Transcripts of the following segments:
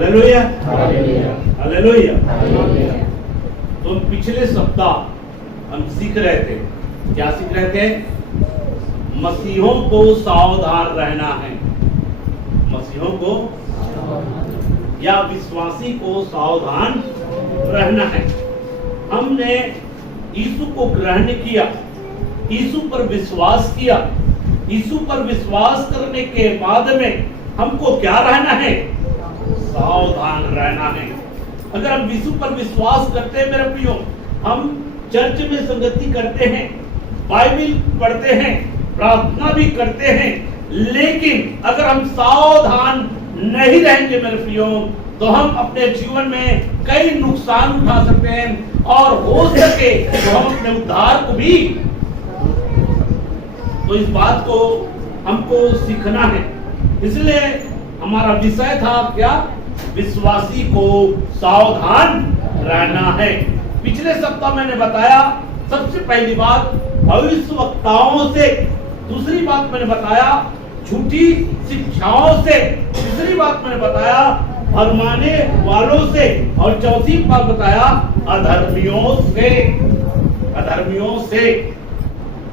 Hallelujah, hallelujah. तो पिछले सप्ताह हम सीख रहे थे, क्या सीख रहे थे? मसीहों को सावधान रहना है। मसीहों को या विश्वासी को सावधान रहना है। हमने यीशु को ग्रहण किया, यीशु पर विश्वास किया। यीशु पर विश्वास करने के बाद में हमको क्या रहना है? सावधान रहना है। अगर हम यीशु पर विश्वास करते हैं मेरे प्रियो, हम चर्च में संगति करते हैं, बाइबल पढ़ते हैं, प्रार्थना भी करते हैं, लेकिन अगर हम सावधान नहीं रहेंगे मेरे प्रियो, तो हम अपने जीवन में कई नुकसान उठा सकते हैं और हो सके तो हम अपने उद्धार को भी। तो इस बात को हमको सीखना है। इसलिए हमारा विषय था क्या? विश्वासी को सावधान रहना है। पिछले सप्ताह मैंने बताया सबसे पहली बात भविष्यवक्ताओं से, दूसरी बात मैंने बताया झूठी शिक्षाओं से, तीसरी बात मैंने बताया भरमाने वालों से, और चौथी बात बताया अधर्मियों से।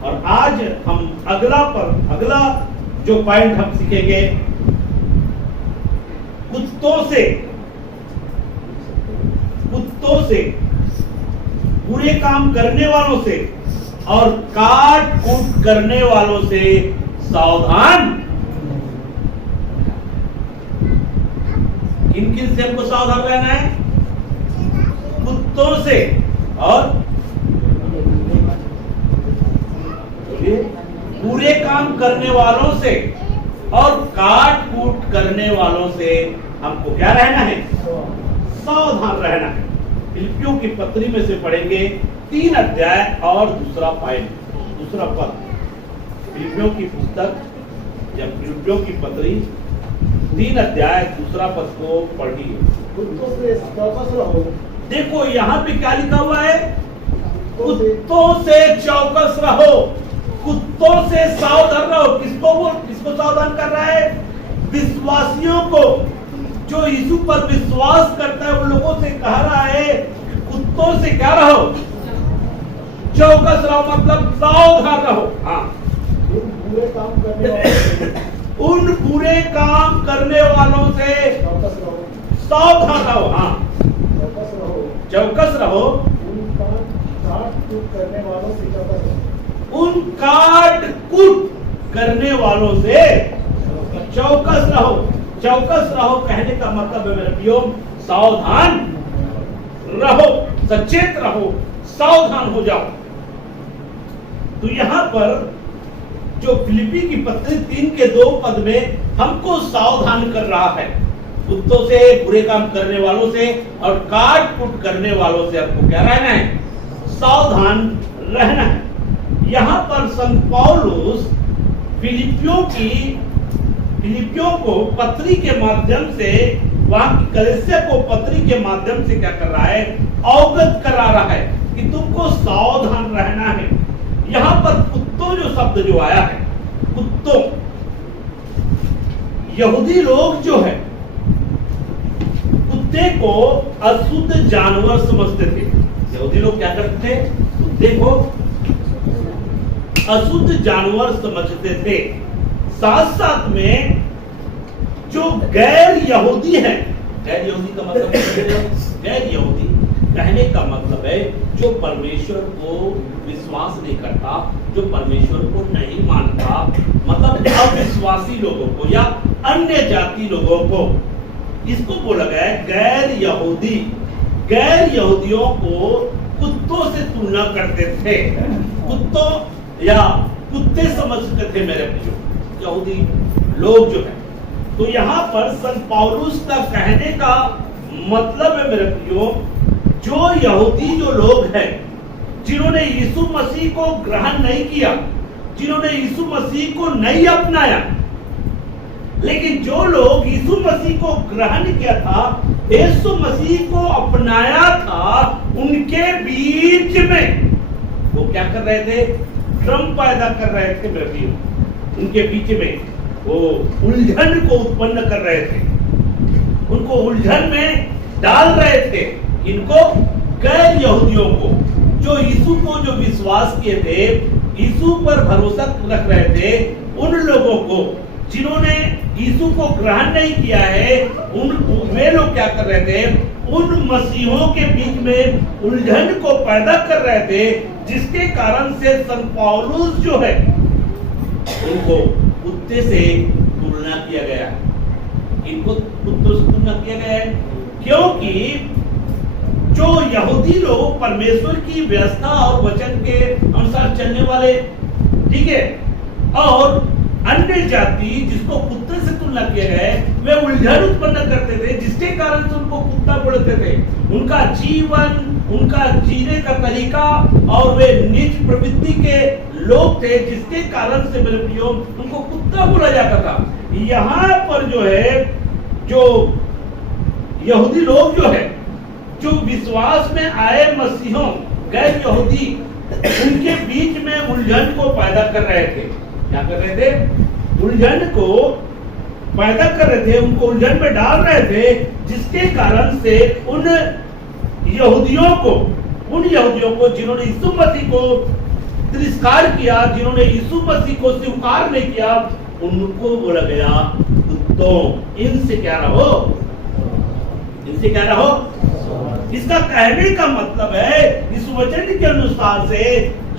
और आज हम अगला जो पॉइंट हम सीखेंगे, कुत्तों से, बुरे काम करने वालों से और काट कूट करने वालों से सावधान। किन किन से हमको सावधान रहना है? कुत्तों से और बुरे काम करने वालों से और काट कूट करने वालों से हमको क्या रहना है? सावधान रहना है। फिलिपियों की पत्री में से पढ़ेंगे 3 अध्याय और दूसरा पद। फिलिपियों की पुस्तक या फिलिपियों की पत्री 3 अध्याय दूसरा पद को पढ़िए। कुत्तों से चौकस रहो। देखो यहाँ पे क्या लिखा हुआ है? कुत्तों से चौकस रहो, कुत्तों से सावधान रहो। किसको सावधान कर रहा है? विश्वासियों को। जो यीशु पर विश्वास करता है उन लोगों से कह रहा है कुत्तों से क्या रहो? चौकस रहो, मतलब सावधान रहो। हाँ, उन बुरे काम करने वालों से सावधान रहो। हाँ, चौकस रहो। उन काट कूट करने वालों से चौकस रहो। चौकस रहो कहने का मतलब है मेरे प्रियो, सावधान रहो, सचेत रहो, सावधान हो जाओ। तो यहां पर जो फिलिपी की पत्री 3 के 2 पद में हमको सावधान कर रहा है, कुत्तों से, बुरे काम करने वालों से और काट कूट करने वालों से हमको क्या रहना है? सावधान रहना है। यहां पर संत पौलुस फिलिपियों को पत्री के माध्यम से, वहां की कलीसिया को पत्री के माध्यम से क्या कर रहा है? अवगत करा रहा है कि तुमको सावधान रहना है। यहां पर कुत्तों जो शब्द जो आया है, कुत्तों, यहूदी लोग जो है कुत्ते को अशुद्ध जानवर समझते थे। यहूदी लोग क्या करते थे? कुत्ते को अशुद्ध जानवर समझते थे। साथ साथ में जो गैर यहूदी है, गैर यहूदी का मतलब गैर यहूदी कहने का मतलब है जो परमेश्वर को विश्वास नहीं करता, जो परमेश्वर को नहीं मानता, मतलब अविश्वासी लोगों को या अन्य जाति लोगों को, इसको बोला गया है गैर यहूदी। गैर यहूदियों को कुत्तों से तुलना करते थे, कुत्तों या कुत्ते समझते थे मेरे प्रियो यहूदी लोग जो है। तो यहाँ पर संत पौलुस का कहने का मतलब है मेरे प्रियो, जो यहूदी जो लोग हैं जिन्होंने यीशु मसीह को ग्रहण नहीं किया, जिन्होंने यीशु मसीह को नहीं अपनाया, लेकिन जो लोग यीशु मसीह को ग्रहण किया था, यीशु मसीह को अपनाया था, उनके बीच में वो क्या कर रहे थे? भ्रम पैदा कर रहे थे मेरे प्रियो। उनके बीच में वो उलझन को उत्पन्न कर रहे थे। उनको उलझन में डाल रहे थे। इनको गैर यहूदियों को, जो यीशु को जो विश्वास किए थे, यीशु पर भरोसा रख रहे थे, उन लोगों को जिन्होंने यीशु को ग्रहण नहीं किया है, वे लोग क्या कर रहे थे, उन मसीहों के बीच में उलझन को पैदा कर रहे थे, जिसके कारण से संत पौलुस जो है उनको कुत्ते से तुलना किया गया। इनको कुत्तों से तुलना किया गया है क्योंकि जो यहूदी लोग परमेश्वर की व्यवस्था और वचन के अनुसार चलने वाले, ठीक है, और अन्य जाति जिसको कुत्ते से तुलना किया गया है, वे उलझन उत्पन्न करते थे, जिसके कारण से उनको कुत्ता बोलते थे। उनका जीवन, उनका जीने का तरीका और वे नीच प्रवृत्ति के लोग थे, जिसके कारण से मेरे प्रियो उनको कुत्ता बोला जाता था। यहाँ पर जो है, जो यहूदी लोग जो है, जो विश्वास में आए मसीहों, गैर यहूदी, उनके बीच में उलझन को पैदा कर रहे थे। क्या कर रहे थे? उलझन को पैदा कर रहे थे, उनको उलझन में डाल रहे थे, जिसके कारण से उन यहूदियों को जिन्होंने यीशु मसीह को तिरस्कार किया, जिन्होंने यीशु मसीह को स्वीकार नहीं किया, उनको बोला गया कुत्तों। इनसे क्या रहो, इनसे क्या रहो। इसका कहने का मतलब है, इस वचन के अनुसार से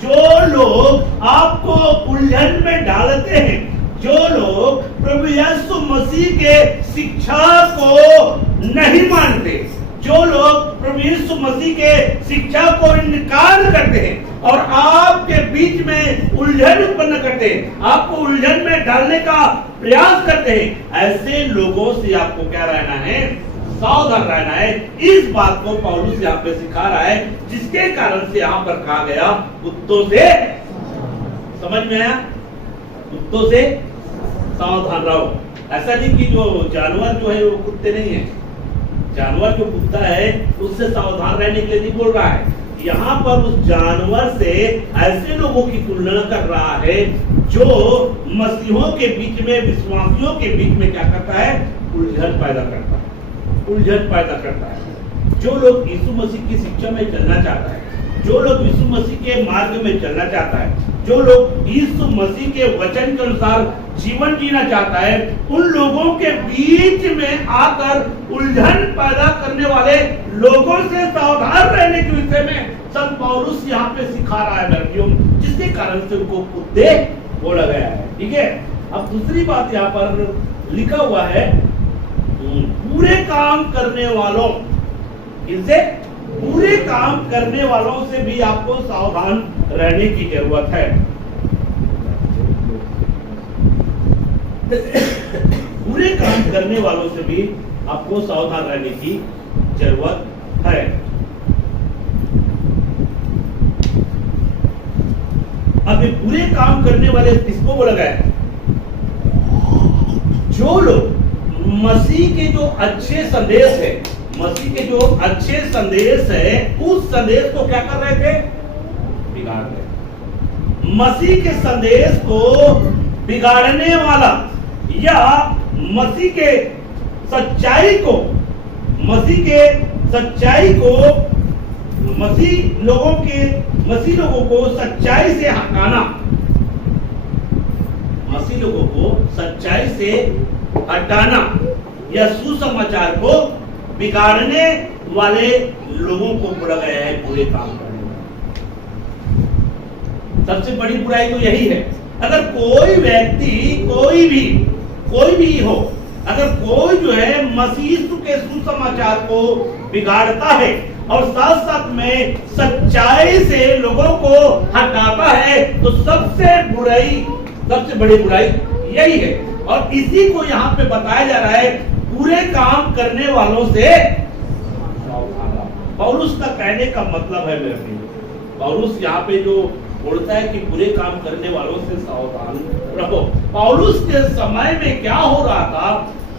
जो लोग आपको उलझन में डालते हैं, जो लोग प्रभु यीशु मसीह के शिक्षा को नहीं मानते, जो लोग प्रभु यीशु मसीह के शिक्षा को इनकार करते हैं और आपके बीच में उलझन उत्पन्न करते हैं, आपको उलझन में डालने का प्रयास करते हैं, ऐसे लोगों से आपको क्या रहना है? सावधान रहना है। इस बात को पौलुस यहाँ पे सिखा रहा है, जिसके कारण से यहाँ पर कहा गया कुत्तों से, समझ में आया? कुत्तों से सावधान रहो। ऐसा नहीं कि जो जानवर जो है वो कुत्ते नहीं है, जानवर जो कुत्ता है उससे सावधान रहने के लिए नहीं बोल रहा है। यहाँ पर उस जानवर से ऐसे लोगों की तुलना कर रहा है जो मसीहों के बीच में, विश्वासियों के बीच में क्या करता है? उलझन पैदा करता है, उलझन पैदा करता है। जो लोग यीशु मसीह की शिक्षा में चलना चाहता है, जो लोग यीशु मसीह के मार्ग में चलना चाहता है, जो लोग यीशु मसीह के वचन के अनुसार जीवन जीना चाहता है, उन लोगों के बीच में आकर उलझन पैदा करने वाले लोगों से सावधान रहने के विषय में संत पौलुस यहाँ पे सिखा रहा है लड़कियों, जिसके कारण से उनको कुत्ते बोला गया है। ठीक है, अब दूसरी बात यहाँ पर लिखा हुआ है, पूरे काम करने वालों, इनसे पूरे काम करने वालों से भी आपको सावधान रहने की जरूरत है। पूरे काम करने वालों से भी आपको सावधान रहने की जरूरत है। अब ये पूरे काम करने वाले किसको बोला गया है? जो लोग मसीह के जो अच्छे संदेश है, मसीह के जो अच्छे संदेश है, उस संदेश को क्या कर रहे थे? बिगाड़ रहे। मसीह के संदेश को बिगाड़ने वाला या मसीह के सच्चाई को, मसीह के सच्चाई को, मसीह लोगों को सच्चाई से हटाना, मसीह लोगों को सच्चाई से हटाना या सुसमाचार को बिगाड़ने वाले लोगों को बोला गया है बुरे काम करने वाले। सबसे बड़ी बुराई तो यही है। अगर कोई व्यक्ति, कोई भी हो, अगर कोई जो है मसीह के सुसमाचार को बिगाड़ता है और साथ साथ में सच्चाई से लोगों को हटाता है, तो सबसे बड़ी बुराई यही है। और इसी को यहाँ पे बताया जा रहा है, पूरे काम करने वालों से पौलुस का कहने का मतलब है मेरे भाई, पौलुस यहाँ पे जो बोलता है कि बुरे काम करने वालों से सावधान रहो। पौलुस के समय में क्या हो रहा था,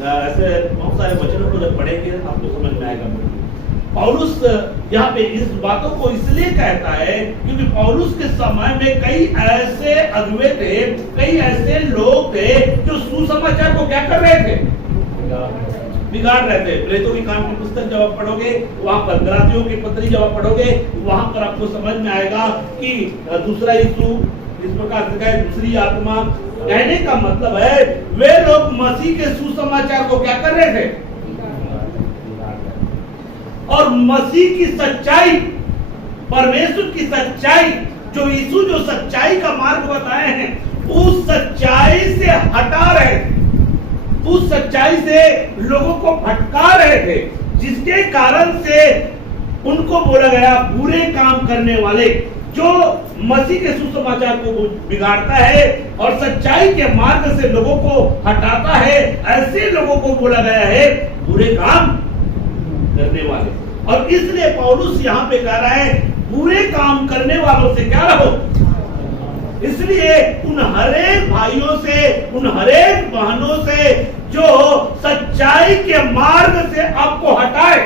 ऐसे बहुत सारे वचनों को जब पढ़ेंगे आपको समझ में आएगा। पौलुस यहाँ पे इस बातों को इसलिए कहता है क्योंकि पौलुस के समय में कई ऐसे अगुवे थे, कई ऐसे लोग थे जो सुसमाचार को क्या कर रहे थे? बिगाड़ रहे थे। प्रेरितों के काम की पुस्तक जब आप पढ़ोगे, वहां पर गलातियों की पत्री जब आप पढ़ोगे, वहां पर आपको समझ में आएगा कि दूसरा यीशु इस प्रकार से कहे, दूसरी आत्मा। कहने का मतलब है वे लोग मसीह के सुसमाचार को क्या कर रहे थे, और मसीह की सच्चाई, परमेश्वर की सच्चाई, जो यीशु जो सच्चाई का मार्ग बताए हैं, उस सच्चाई से हटा रहे थे, उस सच्चाई से लोगों को भटका रहे थे, जिसके कारण से उनको बोला गया बुरे काम करने वाले। जो मसीह के सुसमाचार को बिगाड़ता है और सच्चाई के मार्ग से लोगों को हटाता है, ऐसे लोगों को बोला गया है बुरे काम करने वाले। और इसलिए पौलुस यहाँ पे कह रहा है बुरे काम करने वालों से क्या रहो। इसलिए उन हरेक भाइयों से, उन हरेक बहनों से जो सच्चाई के मार्ग से आपको हटाए,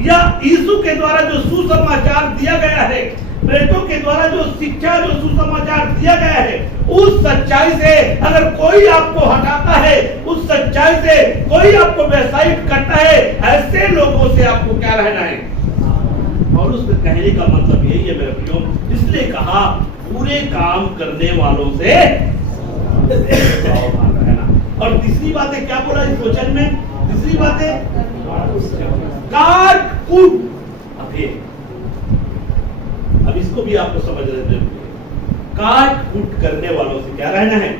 या यीशु के द्वारा जो सुसमाचार दिया गया है, प्रेरितों के द्वारा जो शिक्षा, जो सुसमाचार दिया गया है, उस सच्चाई से अगर कोई आपको हटाता है, उस सच्चाई से कोई आपको व्यावसायिक करता है, ऐसे लोगों से आपको क्या रहना है। और उस कहने का मतलब यही है मेरे प्रियो, इसलिए कहा बुरे काम करने वालों से सावधान रहना। और तीसरी बात है, क्या बोला इस वचन में, तीसरी बात है काट कूट। अब इसको भी आपको समझ रहे, काट कूट करने वालों से क्या रहना है,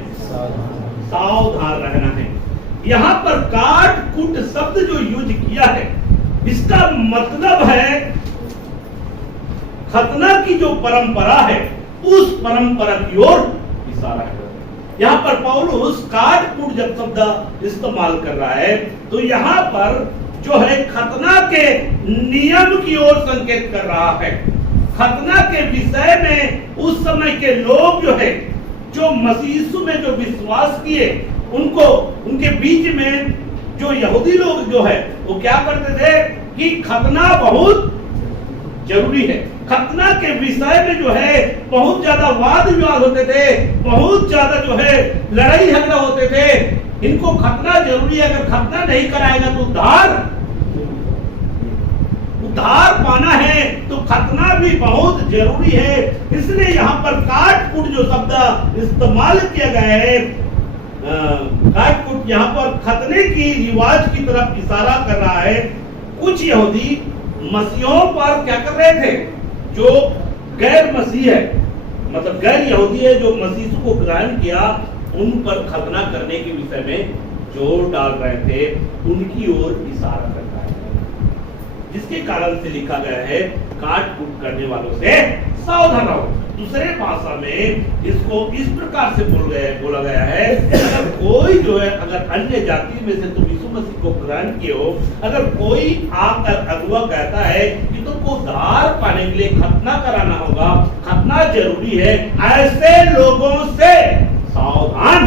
सावधान रहना है। यहां पर काट कूट शब्द जो यूज किया है, इसका मतलब है खतना की जो परंपरा है, उस परंपरा की ओर इशारा है। यहां पर पौलुस काट कूट जब शब्द इस्तेमाल कर रहा है, तो यहां पर जो है खतना के नियम की ओर संकेत कर रहा है। खतना के विषय में उस समय के लोग जो है, जो मसीह यीशु में जो विश्वास किए, उनको, उनके बीच में जो यहूदी लोग जो है, वो क्या करते थे कि खतना बहुत जरूरी है। खतना के विषय में जो है बहुत ज्यादा वाद विवाद होते थे, बहुत ज्यादा जो है लड़ाई झगड़ा होते थे। इनको खतना जरूरी है, अगर खतना नहीं कराएगा तो उद्धार पाना है, तो खतना भी बहुत जरूरी है। इसलिए यहाँ पर काट कूट जो शब्द इस्तेमाल किया गया है, काट कूट यहाँ पर खतने की रिवाज की तरफ इशारा कर रहा है। कुछ यहूदी मसीहों पर क्या कर रहे थे, जो गैर मसीह है, मतलब गैर यहूदी है, जो मसीह को ग्रहण किया, उन पर खतना करने के विषय में जोर डाल रहे थे, उनकी ओर इशारा कर रहा है, जिसके कारण से लिखा गया है काट कूट करने वालों से सावधान रहो। दूसरे भाषा में इसको इस प्रकार से बोला गया है, अगर कोई जो है, अगर अन्य जाति में से तुम यीशु मसीह को ग्रहण किए हो, अगर कोई आकर अगुआ कहता है कि तुमको उद्धार पाने के लिए खतना कराना होगा, खतना जरूरी है, ऐसे लोगों से सावधान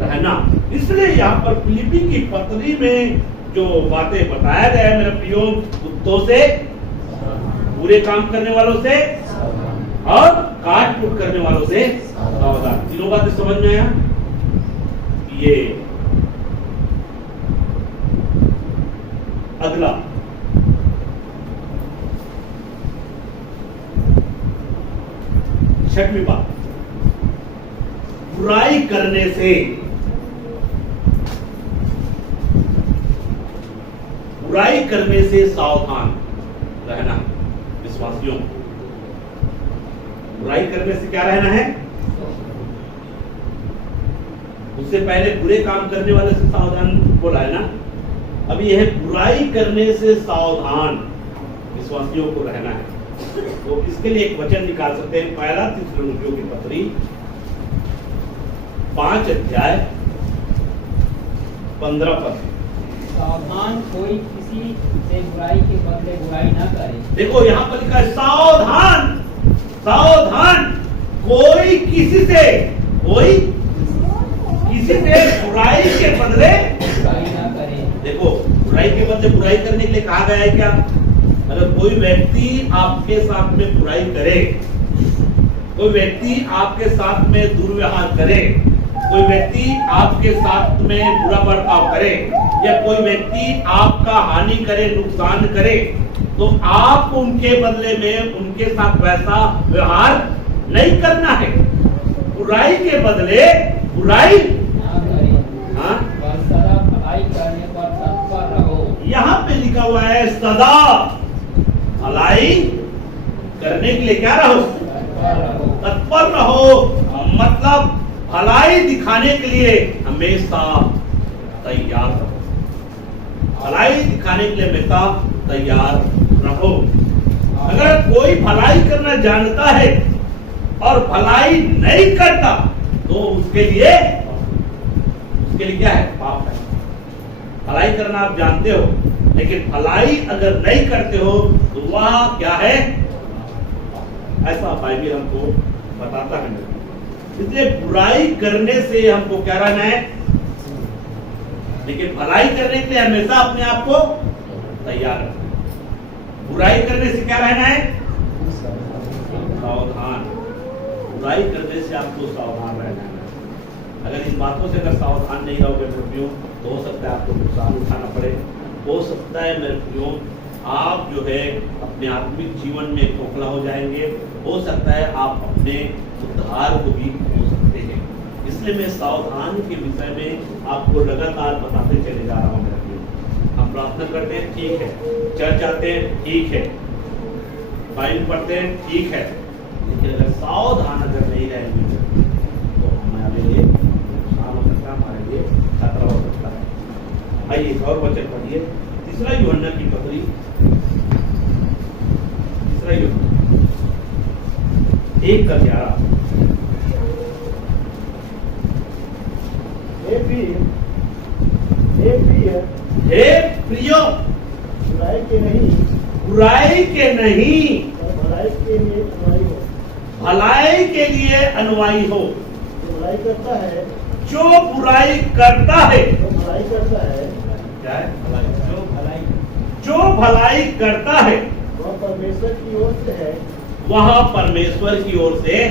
रहना। इसलिए यहाँ पर फिलिप्पी की पत्री में जो बातें बताया गया है मेरे प्रियो, कुत्तों से, बुरे काम करने वालों से और काट कूट करने वालों से सावधान। तीनों बातें समझ में आया। ये अगला छठवीं बात, बुराई करने से, बुराई करने से सावधान रहना। विश्वासियों, बुराई करने से क्या रहना है, उससे पहले बुरे काम करने वाले से सावधान बोला है ना। अब यह बुराई करने से सावधान विश्वासियों को रहना है। तो इसके लिए एक वचन निकाल सकते हैं, पहला थिस्सलुनीकियों की पत्री 5 अध्याय 15 पद। सावधान, कोई किसी से बुराई के बदले बुराई ना करे। देखो यहाँ पर लिखा है सावधान, सावधान, कोई किसी से बुराई के बदले बुराई ना करे। देखो, बुराई के बदले बुराई करने के लिए कहा गया है क्या? अगर कोई व्यक्ति आपके साथ में बुराई करे, कोई व्यक्ति आपके साथ में दुर्व्यवहार करे, कोई व्यक्ति आपके साथ में बुरा बर्ताव करे, या कोई व्यक्ति आपका हानि करे, नुकसान करे, तो आप उनके बदले में उनके साथ वैसा व्यवहार नहीं करना है। बुराई के बदले बुराई, ना करें, हाँ, और सदा भलाई करने पर तत्पर रहो। यहाँ पे लिखा हुआ है सदा भलाई करने के लिए क्या रहो, तत्पर रहो। तत्पर रहो। मतलब भलाई दिखाने के लिए हमेशा तैयार रहो। भलाई दिखाने के लिए हमेशा तैयार रहो। अगर कोई भलाई करना जानता है और भलाई नहीं करता तो उसके लिए क्या है, पाप है। भलाई करना आप जानते हो, लेकिन भलाई अगर नहीं करते हो तो वह क्या है, ऐसा बाइबल हमको बताता है। इसलिए बुराई करने से हमको क्या रहना है, लेकिन भलाई करने के लिए हमेशा अपने आप को तैयार रखना है। बुराई करने से क्या रहना है, सावधान। बुराई करने से आपको सावधान रहना है। अगर इन बातों से अगर सावधान नहीं रहोगे मेरे प्रियो, तो हो सकता है आपको नुकसान उठाना पड़े। हो सकता है मेरे प्रियो आप जो है अपने आत्मिक जीवन में खोखला हो जाएंगे। हो सकता है आप अपने उद्धार को भी खो सकते हैं। इसलिए मैं सावधान के विषय में आपको लगातार बताते चले जा रहा हूँ मेरे प्रियो। हम प्रार्थना करते हैं, ठीक है, चर्च जाते हैं, ठीक है, बाइबल पढ़ते हैं, ठीक है, लेकिन अगर सावधान अगर नहीं रहेंगे तो हमारे लिए नुकसान हो सकता है, हमारे लिए खतरा हो सकता है। आइए इस और वचन पढ़िए, तीसरा यूहन्ना की पत्री, तीसरा यूहन्ना 1:11। हे प्रियो, बुराई के नहीं, बुराई के नहीं, और भलाई के लिए अनुयायी हो। भलाई के लिए अनुयायी हो। जो भलाई करता है, जो बुराई करता है, जो भलाई करता है, क्या है, जो भलाई जो भलाई करता है वह परमेश्वर की ओर से है। वह परमेश्वर की ओर से है।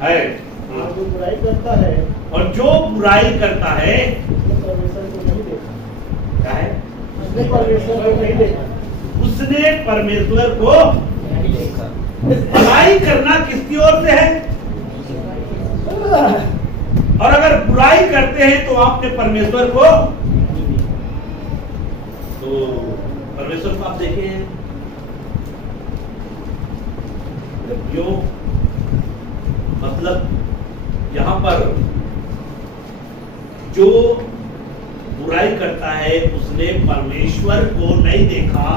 हाँ। और जो बुराई करता है, और जो बुराई करता है, वो परमेश्वर को नहीं देखा। क्या है, उसने परमेश्वर को नहीं देखा। उसने परमेश्वर को, नहीं देखा। भलाई करना किसकी ओर से है, और अगर बुराई करते हैं तो आपने परमेश्वर को, तो परमेश्वर को आप देखे हैं क्यों, मतलब यहाँ पर जो बुराई करता है उसने परमेश्वर को नहीं देखा।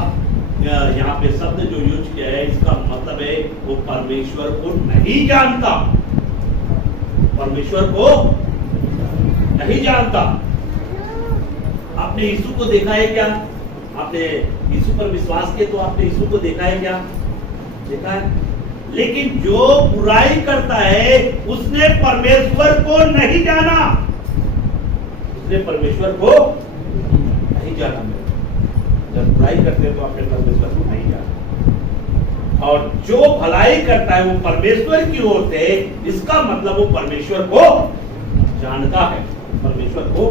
यहाँ पे शब्द जो यूज किया है इसका मतलब है वो परमेश्वर को नहीं जानता, परमेश्वर को नहीं जानता। आपने यीशु को देखा है क्या, आपने यीशु पर विश्वास किया तो आपने यीशु को देखा है क्या, देखा है। लेकिन जो बुराई करता है उसने परमेश्वर को नहीं जाना, उसने परमेश्वर को नहीं जाना। जब बुराई करते हैं तो आपने परमेश्वर को नहीं जाना। और जो भलाई करता है वो परमेश्वर की ओर से, इसका मतलब वो परमेश्वर को जानता है, परमेश्वर को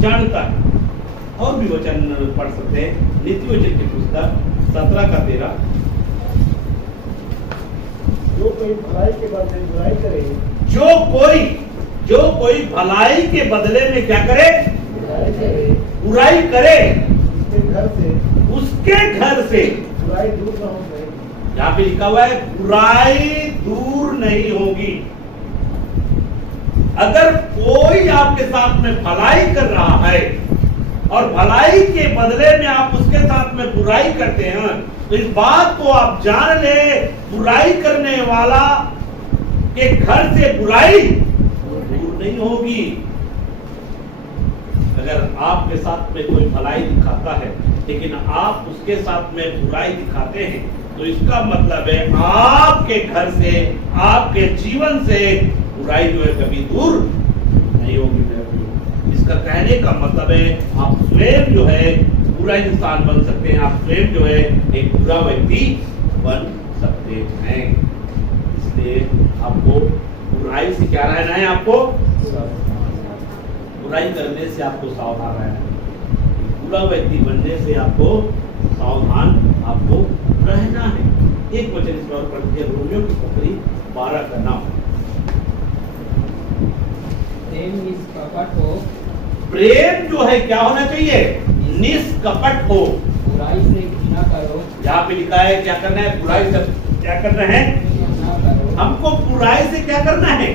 जानता है। और भी वचन पढ़ सकते हैं, नीति वचन की पुस्तक 17:13। जो कोई भलाई के बदले बुराई करे, जो कोई भलाई के बदले में क्या करे, बुराई करे, बुराई करे, उसके घर से उसके घर से बुराई दूर न हो जाए। यहाँ पे लिखा हुआ है बुराई दूर नहीं होगी। अगर कोई आपके साथ में भलाई कर रहा है और भलाई के बदले में आप उसके साथ में बुराई करते हैं, तो इस बात को आप जान ले, बुराई करने वाला के घर से बुराई दूर नहीं होगी। अगर आपके साथ में कोई भलाई दिखाता है लेकिन आप उसके साथ में बुराई दिखाते हैं, तो इसका मतलब है आपके घर से, आपके जीवन से बुराई जो है कभी दूर नहीं होगी। इसका कहने का मतलब है आप स्वयं जो है बुरा इंसान बन सकते हैं, आप स्वयं जो है एक बुरा व्यक्ति बन सकते हैं। इसलिए आपको बुराई से क्या रहना है, आपको बुराई करने से आपको सावधान रहना है। बुरा व्यक्ति बनने से आपको सावधान आपको रहना है। एक वचन इस बार पढ़ते हैं, रोमियो की पत्री 12 का नाम। प्रेम निष्कपट हो, प्रेम जो है क्या होना चाहिए? निष्कपट हो। बुराई से घृणा करो, यहाँ पे लिखा है क्या करना है? बुराई से क्या करना है? घृणा करो, हमको बुराई से क्या करना है?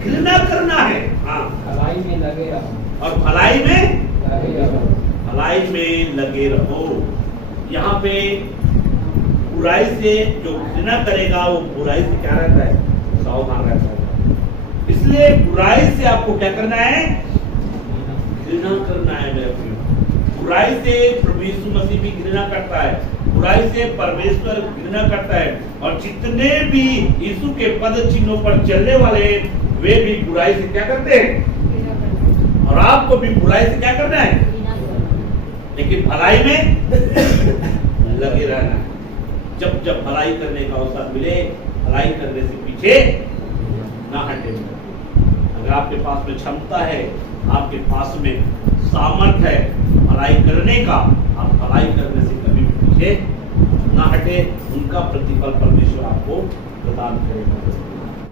घृणा करना है। हाँ, भलाई में लगे रहो, और भलाई में लगे रहो। भलाई में लगे रहो। यहाँ पे बुराई से जो घृणा करेगा वो बुराई से क्या रहता है? सावधान रहता है। इसलिए बुराई से आपको क्या करना है? घृणा करना है मेरे प्रियो। बुराई से प्रभु यीशु मसीह भी घृणा करता है, बुराई से परमेश्वर घृणा करता है, और जितने भी यीशु के पद चिन्हों पर चलने वाले वे भी बुराई से क्या करते हैं? और आपको भी बुराई से क्या करना है? लेकिन भलाई में लगे रहना है। जब जब भलाई करने का अवसर मिले, भलाई करने से पीछे ना हटे। अगर आपके पास में क्षमता है, आपके पास में सामर्थ्य है भलाई करने का, आप भलाई करने से कभी पीछे ना हटे। उनका प्रतिफल परमेश्वर आपको प्रदान करेगा।